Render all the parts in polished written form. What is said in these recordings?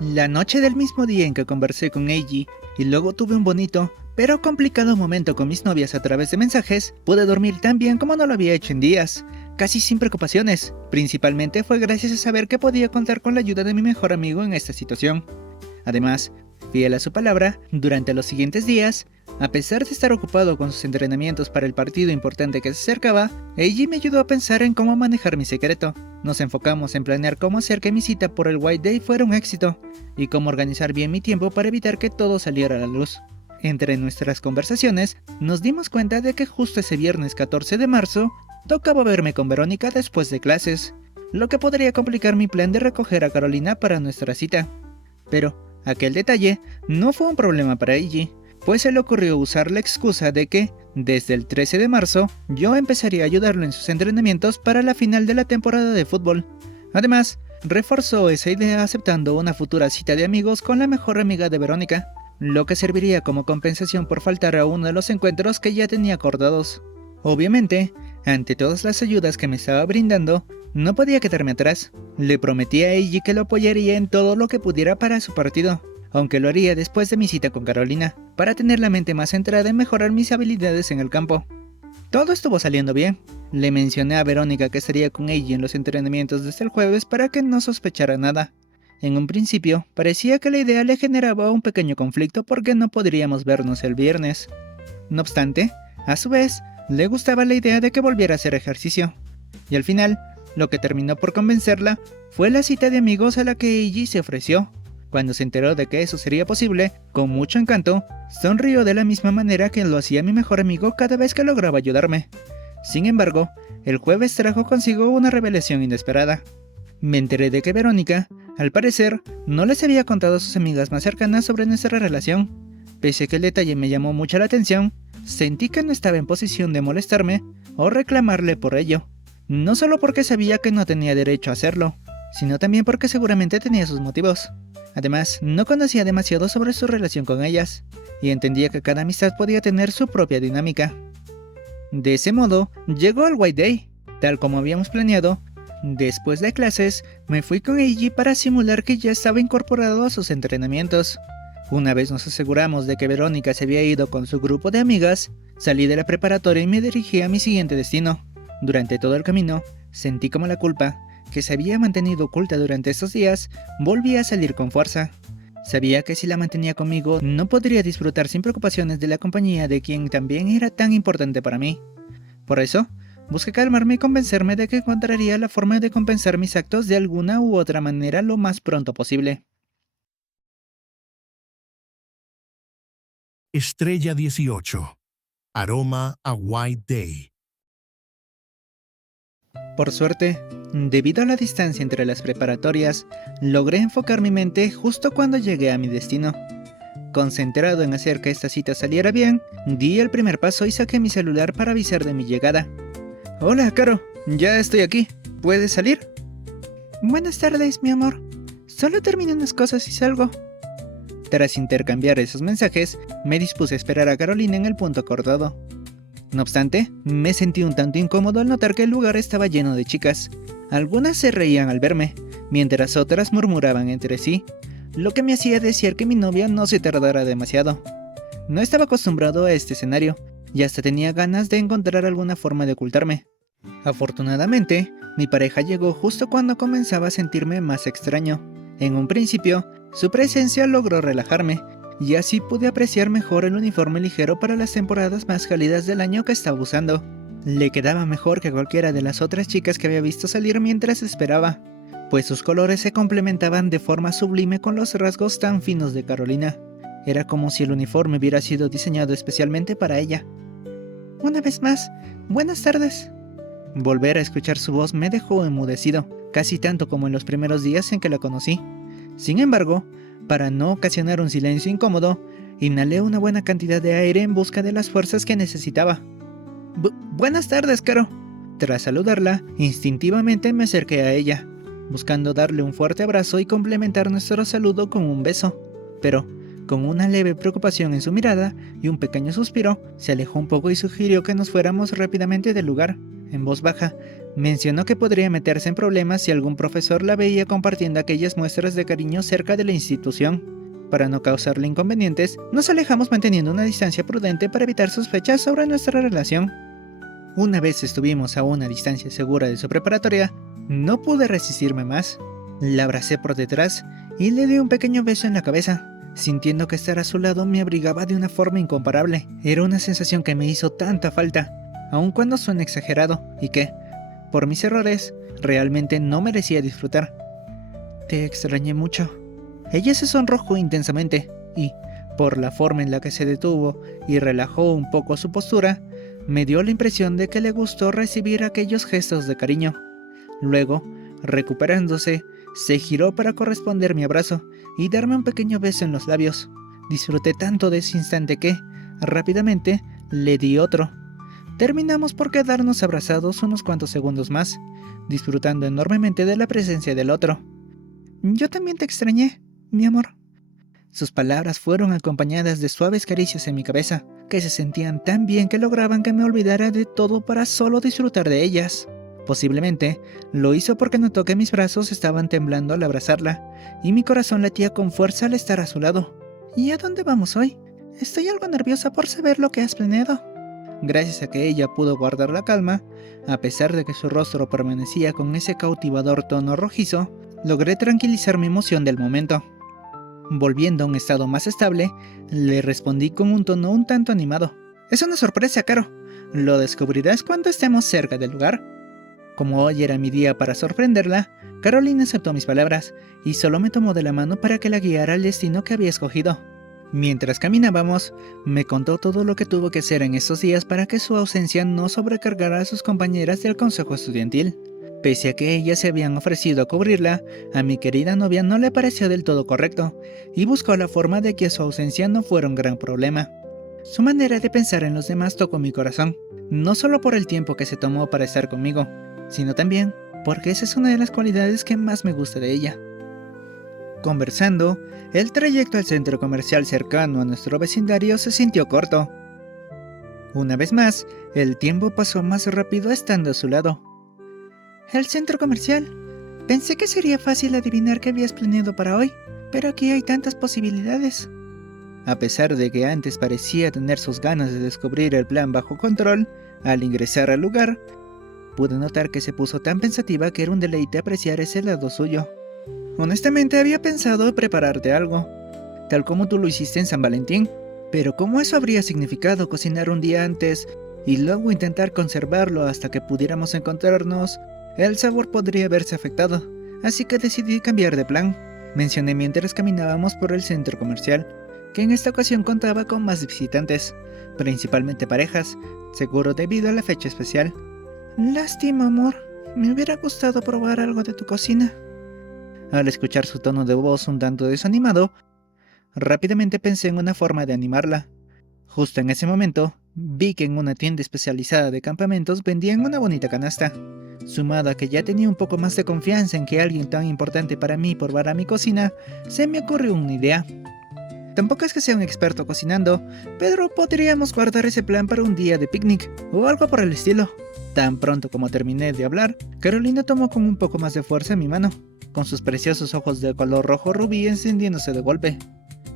La noche del mismo día en que conversé con Eiji, y luego tuve un bonito, pero complicado momento con mis novias a través de mensajes, pude dormir tan bien como no lo había hecho en días, casi sin preocupaciones. Principalmente fue gracias a saber que podía contar con la ayuda de mi mejor amigo en esta situación. Además, fiel a su palabra, durante los siguientes días, a pesar de estar ocupado con sus entrenamientos para el partido importante que se acercaba, Eiji me ayudó a pensar en cómo manejar mi secreto. Nos enfocamos en planear cómo hacer que mi cita por el White Day fuera un éxito, y cómo organizar bien mi tiempo para evitar que todo saliera a la luz. Entre nuestras conversaciones, nos dimos cuenta de que justo ese viernes 14 de marzo, tocaba verme con Verónica después de clases, lo que podría complicar mi plan de recoger a Carolina para nuestra cita. Pero aquel detalle no fue un problema para Eiji, pues se le ocurrió usar la excusa de que, desde el 13 de marzo, yo empezaría a ayudarlo en sus entrenamientos para la final de la temporada de fútbol. Además, reforzó esa idea aceptando una futura cita de amigos con la mejor amiga de Verónica, lo que serviría como compensación por faltar a uno de los encuentros que ya tenía acordados. Obviamente, ante todas las ayudas que me estaba brindando, no podía quedarme atrás. Le prometí a Eiji que lo apoyaría en todo lo que pudiera para su partido, aunque lo haría después de mi cita con Carolina, para tener la mente más centrada en mejorar mis habilidades en el campo. Todo estuvo saliendo bien. Le mencioné a Verónica que estaría con Eiji en los entrenamientos desde el jueves para que no sospechara nada. En un principio, parecía que la idea le generaba un pequeño conflicto porque no podríamos vernos el viernes. No obstante, a su vez, le gustaba la idea de que volviera a hacer ejercicio. Y al final, lo que terminó por convencerla fue la cita de amigos a la que Eiji se ofreció. Cuando se enteró de que eso sería posible, con mucho encanto, sonrió de la misma manera que lo hacía mi mejor amigo cada vez que lograba ayudarme. Sin embargo, el jueves trajo consigo una revelación inesperada. Me enteré de que Verónica, al parecer, no les había contado a sus amigas más cercanas sobre nuestra relación. Pese a que el detalle me llamó mucho la atención, sentí que no estaba en posición de molestarme o reclamarle por ello. No solo porque sabía que no tenía derecho a hacerlo, sino también porque seguramente tenía sus motivos. Además, no conocía demasiado sobre su relación con ellas, y entendía que cada amistad podía tener su propia dinámica. De ese modo, llegó el White Day, tal como habíamos planeado. Después de clases, me fui con Eiji para simular que ya estaba incorporado a sus entrenamientos. Una vez nos aseguramos de que Verónica se había ido con su grupo de amigas, salí de la preparatoria y me dirigí a mi siguiente destino. Durante todo el camino, sentí como la culpa, que se había mantenido oculta durante estos días, volvía a salir con fuerza. Sabía que si la mantenía conmigo, no podría disfrutar sin preocupaciones de la compañía de quien también era tan importante para mí. Por eso, busqué calmarme y convencerme de que encontraría la forma de compensar mis actos de alguna u otra manera lo más pronto posible. Estrella 18. Aroma a White Day. Por suerte, debido a la distancia entre las preparatorias, logré enfocar mi mente justo cuando llegué a mi destino. Concentrado en hacer que esta cita saliera bien, di el primer paso y saqué mi celular para avisar de mi llegada. Hola, Caro, ya estoy aquí. ¿Puedes salir? Buenas tardes, mi amor. Solo termino unas cosas y salgo. Tras intercambiar esos mensajes, me dispuse a esperar a Carolina en el punto acordado. No obstante, me sentí un tanto incómodo al notar que el lugar estaba lleno de chicas. Algunas se reían al verme, mientras otras murmuraban entre sí, lo que me hacía desear que mi novia no se tardara demasiado. No estaba acostumbrado a este escenario, y hasta tenía ganas de encontrar alguna forma de ocultarme. Afortunadamente, mi pareja llegó justo cuando comenzaba a sentirme más extraño. En un principio, su presencia logró relajarme, y así pude apreciar mejor el uniforme ligero para las temporadas más cálidas del año que estaba usando. Le quedaba mejor que cualquiera de las otras chicas que había visto salir mientras esperaba, pues sus colores se complementaban de forma sublime con los rasgos tan finos de Carolina. Era como si el uniforme hubiera sido diseñado especialmente para ella. Una vez más, buenas tardes. Volver a escuchar su voz me dejó enmudecido, casi tanto como en los primeros días en que la conocí. Sin embargo, para no ocasionar un silencio incómodo, inhalé una buena cantidad de aire en busca de las fuerzas que necesitaba. Buenas tardes, Caro. Tras saludarla, instintivamente me acerqué a ella, buscando darle un fuerte abrazo y complementar nuestro saludo con un beso. Pero, con una leve preocupación en su mirada y un pequeño suspiro, se alejó un poco y sugirió que nos fuéramos rápidamente del lugar. En voz baja, Mencionó que podría meterse en problemas si algún profesor la veía compartiendo aquellas muestras de cariño cerca de la institución. Para no causarle inconvenientes, nos alejamos manteniendo una distancia prudente para evitar sospechas sobre nuestra relación. Una vez estuvimos a una distancia segura de su preparatoria, no pude resistirme más. La abracé por detrás y le di un pequeño beso en la cabeza, sintiendo que estar a su lado me abrigaba de una forma incomparable. Era una sensación que me hizo tanta falta, aun cuando suena exagerado, y que, por mis errores, realmente no merecía disfrutar. Te extrañé mucho. Ella se sonrojó intensamente y, por la forma en la que se detuvo y relajó un poco su postura, me dio la impresión de que le gustó recibir aquellos gestos de cariño. Luego, recuperándose, se giró para corresponder mi abrazo y darme un pequeño beso en los labios. Disfruté tanto de ese instante que, rápidamente, le di otro. Terminamos por quedarnos abrazados unos cuantos segundos más, disfrutando enormemente de la presencia del otro. Yo también te extrañé, mi amor. Sus palabras fueron acompañadas de suaves caricias en mi cabeza, que se sentían tan bien que lograban que me olvidara de todo para solo disfrutar de ellas. Posiblemente lo hizo porque notó que mis brazos estaban temblando al abrazarla, y mi corazón latía con fuerza al estar a su lado. ¿Y a dónde vamos hoy? Estoy algo nerviosa por saber lo que has planeado. Gracias a que ella pudo guardar la calma, a pesar de que su rostro permanecía con ese cautivador tono rojizo, logré tranquilizar mi emoción del momento. Volviendo a un estado más estable, le respondí con un tono un tanto animado. Es una sorpresa, Caro. Lo descubrirás cuando estemos cerca del lugar. Como hoy era mi día para sorprenderla, Carolina aceptó mis palabras y solo me tomó de la mano para que la guiara al destino que había escogido. Mientras caminábamos, me contó todo lo que tuvo que hacer en estos días para que su ausencia no sobrecargara a sus compañeras del consejo estudiantil. Pese a que ellas se habían ofrecido a cubrirla, a mi querida novia no le pareció del todo correcto, y buscó la forma de que su ausencia no fuera un gran problema. Su manera de pensar en los demás tocó mi corazón, no solo por el tiempo que se tomó para estar conmigo, sino también porque esa es una de las cualidades que más me gusta de ella. Conversando, el trayecto al centro comercial cercano a nuestro vecindario se sintió corto. Una vez más, el tiempo pasó más rápido estando a su lado. El centro comercial. Pensé que sería fácil adivinar qué habías planeado para hoy, pero aquí hay tantas posibilidades. A pesar de que antes parecía tener sus ganas de descubrir el plan bajo control, al ingresar al lugar, pude notar que se puso tan pensativa que era un deleite apreciar ese lado suyo. Honestamente había pensado prepararte algo, tal como tú lo hiciste en San Valentín, pero ¿cómo eso habría significado cocinar un día antes y luego intentar conservarlo hasta que pudiéramos encontrarnos? El sabor podría verse afectado, así que decidí cambiar de plan, mencioné mientras caminábamos por el centro comercial, que en esta ocasión contaba con más visitantes, principalmente parejas, seguro debido a la fecha especial. Lástima, amor, me hubiera gustado probar algo de tu cocina. Al escuchar su tono de voz un tanto desanimado, rápidamente pensé en una forma de animarla. Justo en ese momento, vi que en una tienda especializada de campamentos vendían una bonita canasta. Sumado a que ya tenía un poco más de confianza en que alguien tan importante para mí probara mi cocina, se me ocurrió una idea. Tampoco es que sea un experto cocinando, pero podríamos guardar ese plan para un día de picnic o algo por el estilo. Tan pronto como terminé de hablar, Carolina tomó con un poco más de fuerza mi mano, con sus preciosos ojos de color rojo rubí encendiéndose de golpe.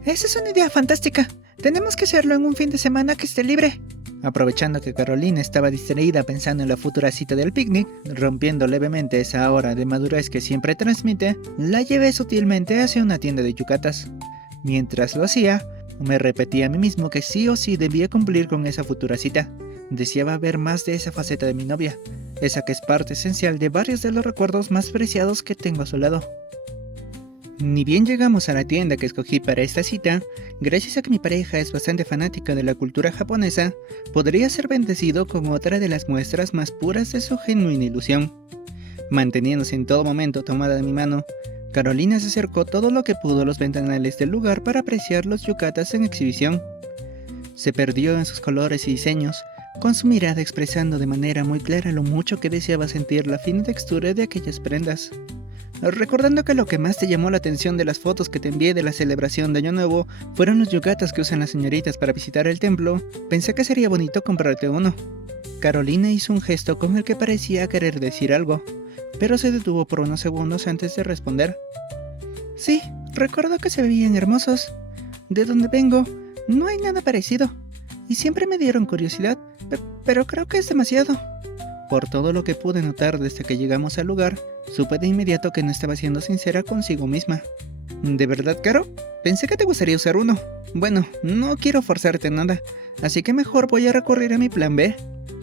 ¡Esa es una idea fantástica! Tenemos que hacerlo en un fin de semana que esté libre. Aprovechando que Carolina estaba distraída pensando en la futura cita del picnic, rompiendo levemente esa aura de madurez que siempre transmite, la llevé sutilmente hacia una tienda de yucatas. Mientras lo hacía, me repetía a mí mismo que sí o sí debía cumplir con esa futura cita. Deseaba ver más de esa faceta de mi novia, esa que es parte esencial de varios de los recuerdos más preciados que tengo a su lado. Ni bien llegamos a la tienda que escogí para esta cita, gracias a que mi pareja es bastante fanática de la cultura japonesa, podría ser bendecido con otra de las muestras más puras de su genuina ilusión. Manteniéndose en todo momento tomada de mi mano, Carolina se acercó todo lo que pudo a los ventanales del lugar para apreciar los yucatas en exhibición. Se perdió en sus colores y diseños, con su mirada expresando de manera muy clara lo mucho que deseaba sentir la fina textura de aquellas prendas. Recordando que lo que más te llamó la atención de las fotos que te envié de la celebración de Año Nuevo fueron los yucatas que usan las señoritas para visitar el templo, pensé que sería bonito comprarte uno. Carolina hizo un gesto con el que parecía querer decir algo, pero se detuvo por unos segundos antes de responder. Sí, recuerdo que se veían hermosos. De donde vengo, no hay nada parecido, y siempre me dieron curiosidad, pero creo que es demasiado. Por todo lo que pude notar desde que llegamos al lugar, supe de inmediato que no estaba siendo sincera consigo misma. ¿De verdad, Caro? Pensé que te gustaría usar uno. Bueno, no quiero forzarte nada, así que mejor voy a recurrir a mi plan B.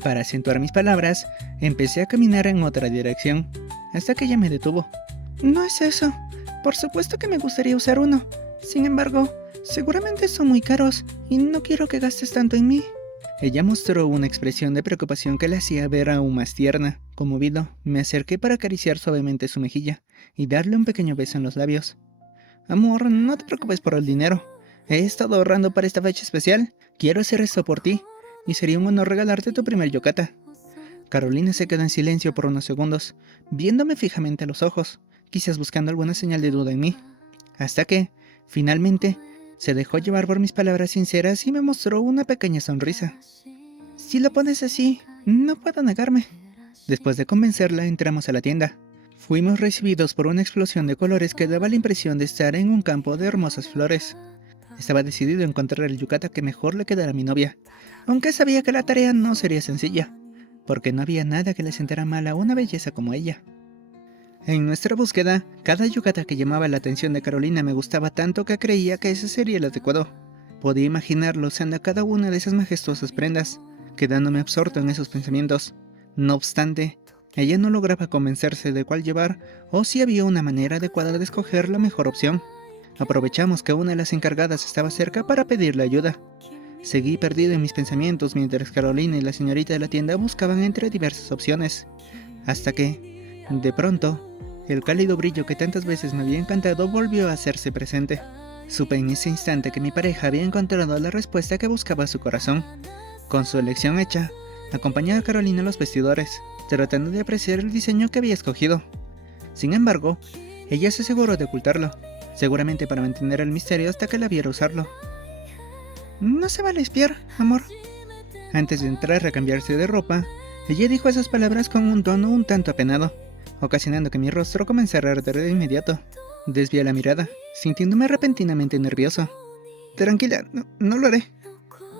Para acentuar mis palabras, empecé a caminar en otra dirección, hasta que ella me detuvo. No es eso. Por supuesto que me gustaría usar uno. Sin embargo, seguramente son muy caros, y no quiero que gastes tanto en mí. Ella mostró una expresión de preocupación que la hacía ver aún más tierna. Conmovido, me acerqué para acariciar suavemente su mejilla y darle un pequeño beso en los labios. Amor, no te preocupes por el dinero. He estado ahorrando para esta fecha especial. Quiero hacer esto por ti, y sería un honor regalarte tu primer yukata. Carolina se quedó en silencio por unos segundos, viéndome fijamente a los ojos, quizás buscando alguna señal de duda en mí. Hasta que, finalmente, se dejó llevar por mis palabras sinceras y me mostró una pequeña sonrisa. Si lo pones así, no puedo negarme. Después de convencerla, entramos a la tienda. Fuimos recibidos por una explosión de colores que daba la impresión de estar en un campo de hermosas flores. Estaba decidido a encontrar el yukata que mejor le quedara a mi novia, aunque sabía que la tarea no sería sencilla, porque no había nada que le sentara mal a una belleza como ella. En nuestra búsqueda, cada yukata que llamaba la atención de Carolina me gustaba tanto que creía que ese sería el adecuado. Podía imaginarlo usando cada una de esas majestuosas prendas, quedándome absorto en esos pensamientos. No obstante, ella no lograba convencerse de cuál llevar o si había una manera adecuada de escoger la mejor opción. Aprovechamos que una de las encargadas estaba cerca para pedirle ayuda. Seguí perdido en mis pensamientos mientras Carolina y la señorita de la tienda buscaban entre diversas opciones, hasta que, de pronto, el cálido brillo que tantas veces me había encantado volvió a hacerse presente. Supe en ese instante que mi pareja había encontrado la respuesta que buscaba su corazón. Con su elección hecha, acompañé a Carolina a los vestidores, tratando de apreciar el diseño que había escogido. Sin embargo, ella se aseguró de ocultarlo, seguramente para mantener el misterio hasta que la viera usarlo. No se vale espiar, amor. Antes de entrar a cambiarse de ropa, ella dijo esas palabras con un tono un tanto apenado, ocasionando que mi rostro comenzara a arder de inmediato. Desvié la mirada, sintiéndome repentinamente nervioso. Tranquila, no lo haré.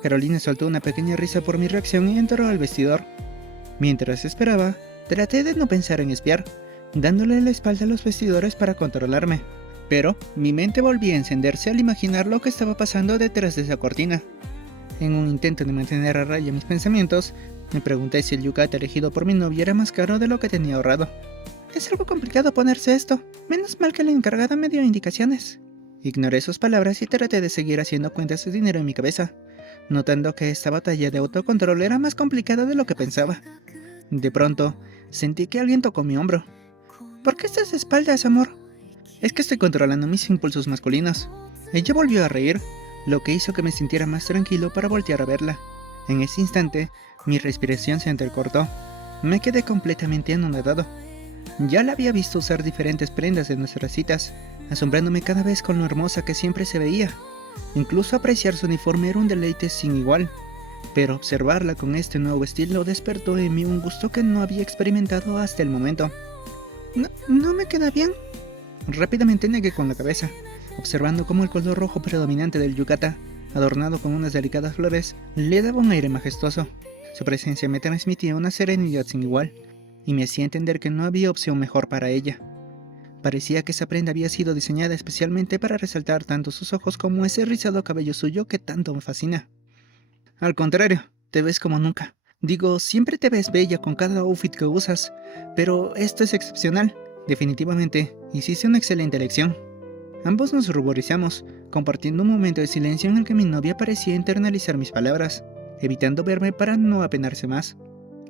Carolina soltó una pequeña risa por mi reacción y entró al vestidor. Mientras esperaba, traté de no pensar en espiar, dándole la espalda a los vestidores para controlarme. Pero mi mente volvía a encenderse al imaginar lo que estaba pasando detrás de esa cortina. En un intento de mantener a raya mis pensamientos, me pregunté si el yukata elegido por mi novia era más caro de lo que tenía ahorrado. Es algo complicado ponerse esto. Menos mal que la encargada me dio indicaciones. Ignoré sus palabras y traté de seguir haciendo cuentas de dinero en mi cabeza, notando que esta batalla de autocontrol era más complicada de lo que pensaba. De pronto, sentí que alguien tocó mi hombro. ¿Por qué estás de espaldas, amor? Es que estoy controlando mis impulsos masculinos. Ella volvió a reír, lo que hizo que me sintiera más tranquilo para voltear a verla. En ese instante, mi respiración se entrecortó. Me quedé completamente anonadado. Ya la había visto usar diferentes prendas en nuestras citas, asombrándome cada vez con lo hermosa que siempre se veía. Incluso apreciar su uniforme era un deleite sin igual, pero observarla con este nuevo estilo despertó en mí un gusto que no había experimentado hasta el momento. No me queda bien. Rápidamente negué con la cabeza, observando cómo el color rojo predominante del yukata, adornado con unas delicadas flores, le daba un aire majestuoso. Su presencia me transmitía una serenidad sin igual, y me hacía entender que no había opción mejor para ella. Parecía que esa prenda había sido diseñada especialmente para resaltar tanto sus ojos como ese rizado cabello suyo que tanto me fascina. Al contrario, te ves como nunca. Digo, siempre te ves bella con cada outfit que usas, pero esto es excepcional. Definitivamente, hiciste una excelente elección. Ambos nos ruborizamos, compartiendo un momento de silencio en el que mi novia parecía internalizar mis palabras, evitando verme para no apenarse más.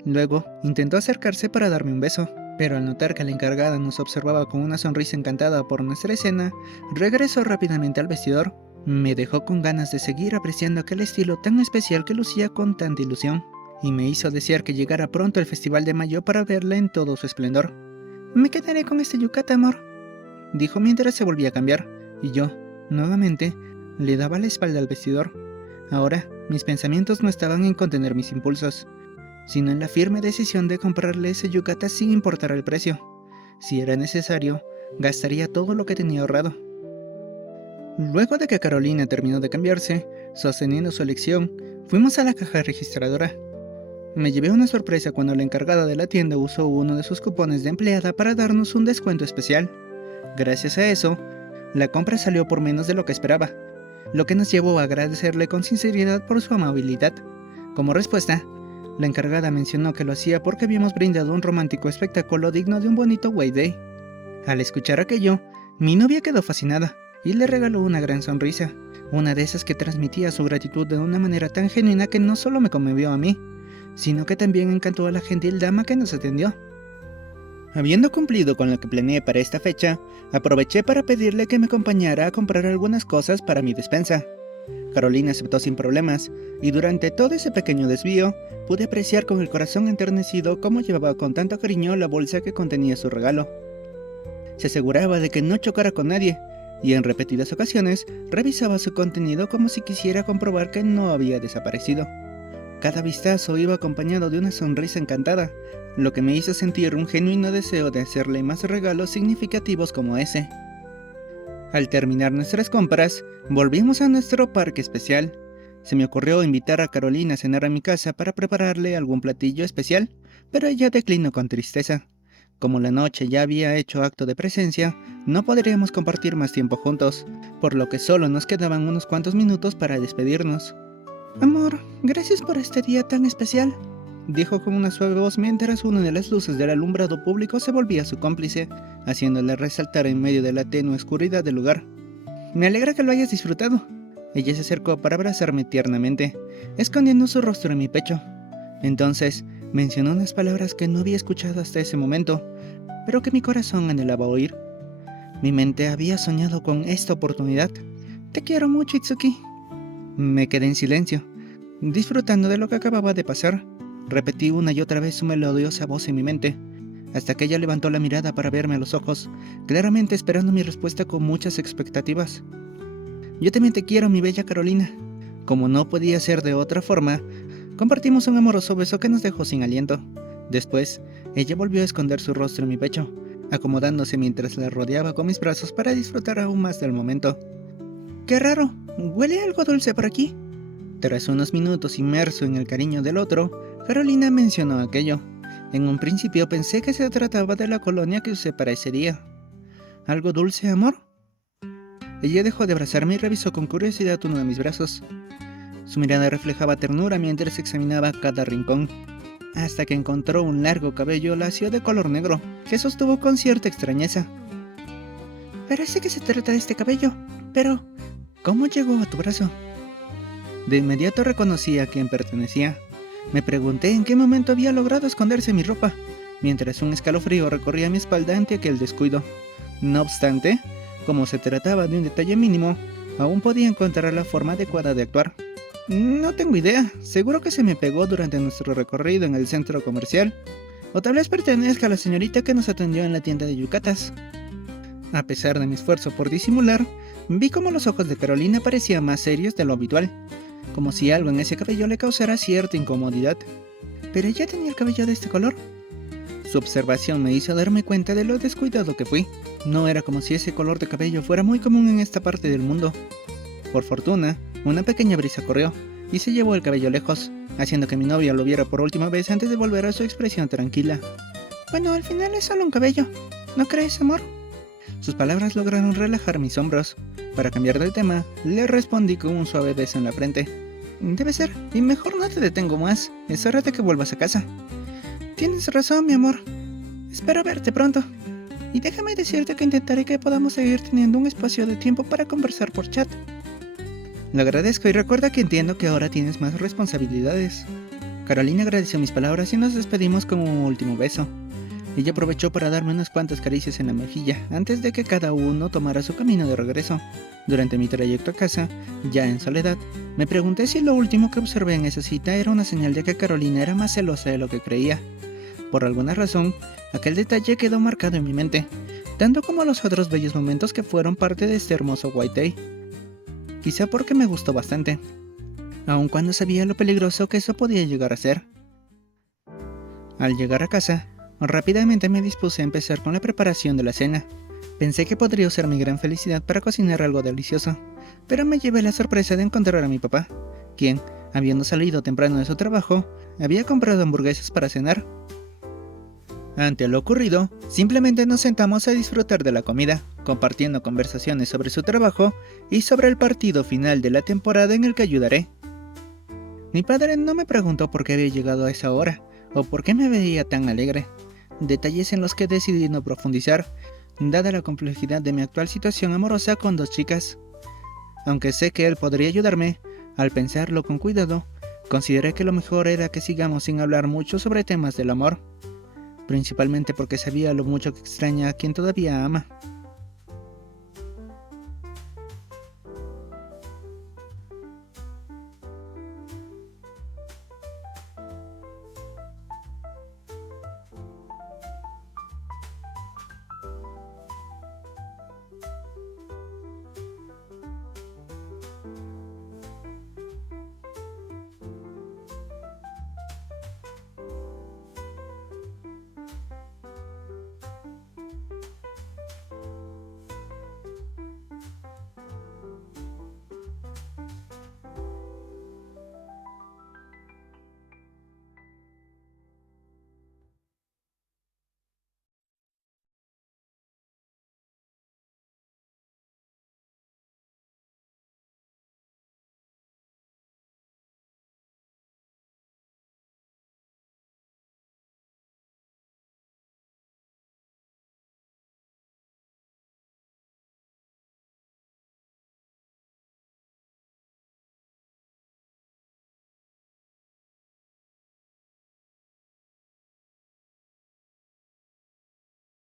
Luego, intentó acercarse para darme un beso, pero al notar que la encargada nos observaba con una sonrisa encantada por nuestra escena, regresó rápidamente al vestidor. Me dejó con ganas de seguir apreciando aquel estilo tan especial que lucía con tanta ilusión, y me hizo desear que llegara pronto el Festival de Mayo para verla en todo su esplendor. Me quedaré con este yukata, amor. dijo mientras se volvía a cambiar, y yo, nuevamente, le daba la espalda al vestidor. Ahora, mis pensamientos no estaban en contener mis impulsos, sino en la firme decisión de comprarle ese yukata sin importar el precio. Si era necesario, gastaría todo lo que tenía ahorrado. Luego de que Carolina terminó de cambiarse, sosteniendo su elección, fuimos a la caja registradora. Me llevé una sorpresa cuando la encargada de la tienda usó uno de sus cupones de empleada para darnos un descuento especial. Gracias a eso, la compra salió por menos de lo que esperaba, lo que nos llevó a agradecerle con sinceridad por su amabilidad. Como respuesta, la encargada mencionó que lo hacía porque habíamos brindado un romántico espectáculo digno de un bonito White Day. Al escuchar aquello, mi novia quedó fascinada y le regaló una gran sonrisa, una de esas que transmitía su gratitud de una manera tan genuina que no solo me conmovió a mí, sino que también encantó a la gentil dama que nos atendió. Habiendo cumplido con lo que planeé para esta fecha, aproveché para pedirle que me acompañara a comprar algunas cosas para mi despensa. Carolina aceptó sin problemas, y durante todo ese pequeño desvío, pude apreciar con el corazón enternecido cómo llevaba con tanto cariño la bolsa que contenía su regalo. Se aseguraba de que no chocara con nadie, y en repetidas ocasiones revisaba su contenido como si quisiera comprobar que no había desaparecido. Cada vistazo iba acompañado de una sonrisa encantada, lo que me hizo sentir un genuino deseo de hacerle más regalos significativos como ese. Al terminar nuestras compras, volvimos a nuestro parque especial. Se me ocurrió invitar a Carolina a cenar a mi casa para prepararle algún platillo especial, pero ella declinó con tristeza. Como la noche ya había hecho acto de presencia, no podríamos compartir más tiempo juntos, por lo que solo nos quedaban unos cuantos minutos para despedirnos. «Amor, gracias por este día tan especial», dijo con una suave voz mientras una de las luces del alumbrado público se volvía su cómplice, haciéndole resaltar en medio de la tenue oscuridad del lugar. «Me alegra que lo hayas disfrutado». Ella se acercó para abrazarme tiernamente, escondiendo su rostro en mi pecho. Entonces, mencionó unas palabras que no había escuchado hasta ese momento, pero que mi corazón anhelaba oír. Mi mente había soñado con esta oportunidad. «Te quiero mucho, Itsuki». Me quedé en silencio, disfrutando de lo que acababa de pasar. Repetí una y otra vez su melodiosa voz en mi mente, hasta que ella levantó la mirada para verme a los ojos, claramente esperando mi respuesta con muchas expectativas. «Yo también te quiero, mi bella Carolina». Como no podía ser de otra forma, compartimos un amoroso beso que nos dejó sin aliento. Después, ella volvió a esconder su rostro en mi pecho, acomodándose mientras la rodeaba con mis brazos para disfrutar aún más del momento. «Qué raro, huele algo dulce por aquí». Tras unos minutos inmerso en el cariño del otro, Carolina mencionó aquello. En un principio pensé que se trataba de la colonia que usé para ese día. «¿Algo dulce, amor?». Ella dejó de abrazarme y revisó con curiosidad uno de mis brazos. Su mirada reflejaba ternura mientras examinaba cada rincón, hasta que encontró un largo cabello lacio de color negro, que sostuvo con cierta extrañeza. «Parece que se trata de este cabello, pero ¿cómo llegó a tu brazo?». De inmediato reconocí a quién pertenecía. Me pregunté en qué momento había logrado esconderse mi ropa, mientras un escalofrío recorría mi espalda ante aquel descuido. No obstante, como se trataba de un detalle mínimo, aún podía encontrar la forma adecuada de actuar. «No tengo idea, seguro que se me pegó durante nuestro recorrido en el centro comercial, o tal vez pertenezca a la señorita que nos atendió en la tienda de yucatas». A pesar de mi esfuerzo por disimular, vi como los ojos de Carolina parecían más serios de lo habitual, como si algo en ese cabello le causara cierta incomodidad. «¿Pero ella tenía el cabello de este color?». Su observación me hizo darme cuenta de lo descuidado que fui. No era como si ese color de cabello fuera muy común en esta parte del mundo. Por fortuna, una pequeña brisa corrió y se llevó el cabello lejos, haciendo que mi novia lo viera por última vez antes de volver a su expresión tranquila. «Bueno, al final es solo un cabello, ¿no crees, amor?». Sus palabras lograron relajar mis hombros. Para cambiar de tema, le respondí con un suave beso en la frente. «Debe ser, y mejor no te detengo más, es hora de que vuelvas a casa». «Tienes razón, mi amor. Espero verte pronto. Y déjame decirte que intentaré que podamos seguir teniendo un espacio de tiempo para conversar por chat». «Lo agradezco y recuerda que entiendo que ahora tienes más responsabilidades». Carolina agradeció mis palabras y nos despedimos con un último beso. Ella aprovechó para darme unas cuantas caricias en la mejilla antes de que cada uno tomara su camino de regreso. Durante mi trayecto a casa, ya en soledad, me pregunté si lo último que observé en esa cita era una señal de que Carolina era más celosa de lo que creía. Por alguna razón, aquel detalle quedó marcado en mi mente, tanto como los otros bellos momentos que fueron parte de este hermoso White Day. Quizá porque me gustó bastante, aun cuando sabía lo peligroso que eso podía llegar a ser. Al llegar a casa, rápidamente me dispuse a empezar con la preparación de la cena. Pensé que podría usar mi gran felicidad para cocinar algo delicioso, pero me llevé la sorpresa de encontrar a mi papá, quien, habiendo salido temprano de su trabajo, había comprado hamburguesas para cenar. Ante lo ocurrido, simplemente nos sentamos a disfrutar de la comida, compartiendo conversaciones sobre su trabajo y sobre el partido final de la temporada en el que ayudaré. Mi padre no me preguntó por qué había llegado a esa hora, o por qué me veía tan alegre, detalles en los que decidí no profundizar, dada la complejidad de mi actual situación amorosa con 2 chicas. Aunque sé que él podría ayudarme, al pensarlo con cuidado, consideré que lo mejor era que sigamos sin hablar mucho sobre temas del amor, principalmente porque sabía lo mucho que extraña a quien todavía ama.